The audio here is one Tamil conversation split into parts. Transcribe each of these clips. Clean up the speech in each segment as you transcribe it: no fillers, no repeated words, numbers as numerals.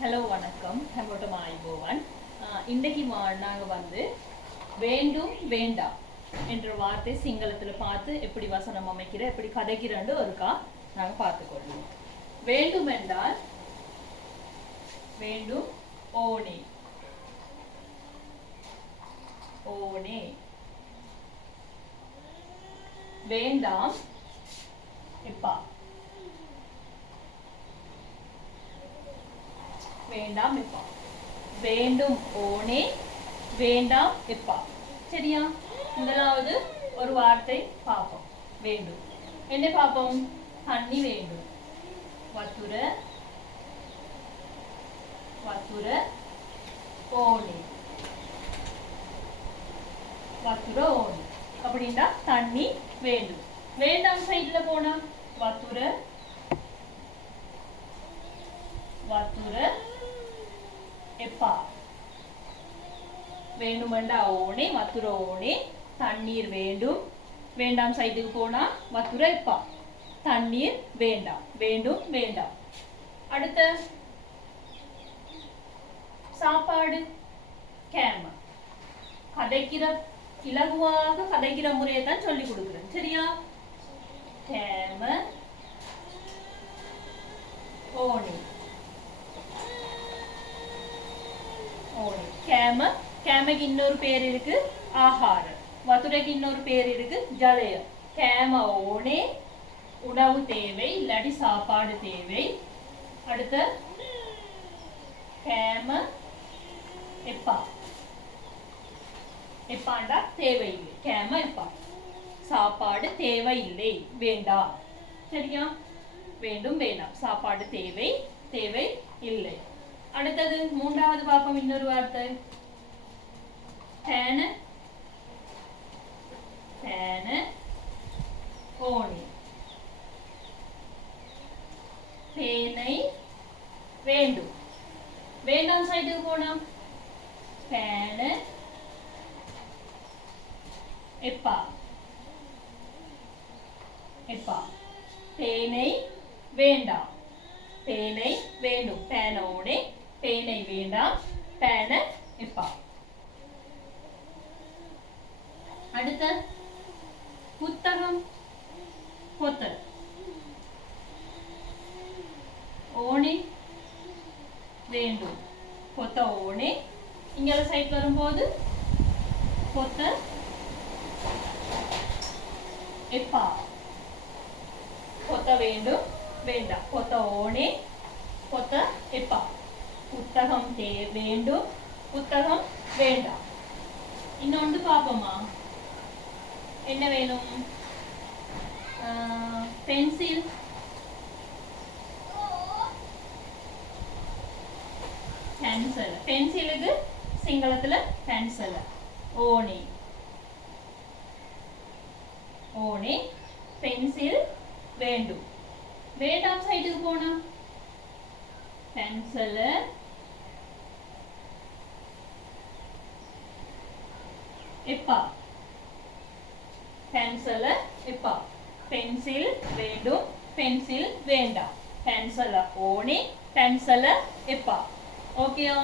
ஹலோ வணக்கம். ஹெமோட்டோ ஆய்போவன். இன்றைக்கு நாங்கள் வந்து வேண்டும் வேண்டாம் என்ற வார்த்தை சிங்களத்தில் பார்த்து எப்படி வசனம் அமைக்கிற எப்படி கதைக்கிறோன்னு ஒருக்கா நாங்கள் பார்த்துக்கொள்வோம். வேண்டும் என்றால் வேண்டும் ஓனே ஓனே. வேண்டாம் எப்பா வேண்டாம் எப்பா. வேண்டும் ஓனே வேண்டாம் எப்பா. சரியா? முதலாவது ஒரு வார்த்தை பார்ப்போம். வேண்டும் என்ன பார்ப்போம்? தண்ணி வேண்டும். வத்துர வத்துர ஓனே வத்துர ஓனே அப்படின்னா தண்ணி வேண்டும். வேண்டாம் சைட்ல போனா வத்துர வத்துர எப்பா. வேண்டுமெண்டா ஓனே வத்துர ஓனே தண்ணீர் வேண்டும். வேண்டாம் சைடுக்கு போனா வத்துர எப்பா தண்ணீர் வேண்டாம். வேண்டும் வேண்டாம். அடுத்த சாப்பாடு கேம. கதைக்கிற இலகுவாக கதைக்கிற முறையை தான் சொல்லி கொடுக்குறேன். சரியா? கேம ஓனே ஓனே. கேம கேமக்கு இன்னொரு பேர் இருக்கு ஆகாரம். வத்துரைக்கு இன்னொரு பேர் இருக்கு ஜலயம். கேம ஓனே உணவு தேவை இல்லாட்டி சாப்பாடு தேவை. அடுத்த கேம எப்பா. எப்பாண்டா தேவையில்லை. கேம எப்பா சாப்பாடு தேவையில்லை வேண்டாம். சரியா? வேண்டும் வேண்டாம். சாப்பாடு தேவை தேவை இல்லை. அடுத்தது மூன்றாவது பாப்பம். இன்னொரு வார்த்தை தேன தேன ஓனே. பேனை வேண்டும். வேண்டாம் சைடுக்கு போனா பேன எப்பா எப்பா. பேனை வேண்டாம். பேனை வேண்டும். பேனோனே பேனை வேண்டாம். பேன எப்பா. அடுத்த புத்தகம் பொத்த ஓனே வேண்டும். பொத்த ஓனே. இங்க சைட் வரும்போது பொத்த எப்பா. பொத்த வேண்டும் வேண்டாம். பொத்த ஓனே பொத்த எப்பா. புத்தகம் வேண்டும் புத்தகம் வேண்டாம். இன்னொன்று பாப்போமா? என்ன வேணும்? Pencil pencil. பென்சிலுக்கு சிங்களத்துல பென்சில் ஓனே ஓனே பென்சில் வேண்டும். வேண்டாம் சைடுக்கு போனா பென்சில் எப்பா. பென்சில் எப்பா. பென்சில் வேண்டும் பென்சில் வேண்டாம். பென்சில் ஓனே பென்சில் எப்பா. ஓகேயா?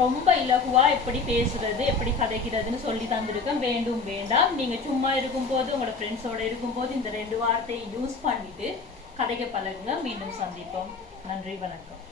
ரொம்ப இலகுவா எப்படி பேசுறது எப்படி கதைக்கிறதுன்னு சொல்லி தந்திருக்கேன். வேண்டும் வேண்டாம். நீங்க சும்மா இருக்கும்போது உங்களோட ஃப்ரெண்ட்ஸோட இருக்கும்போது இந்த 2 வார்த்தையை யூஸ் பண்ணிட்டு கதைக்க பழகுங்க. மீண்டும் சந்திப்போம். நன்றி, வணக்கம்.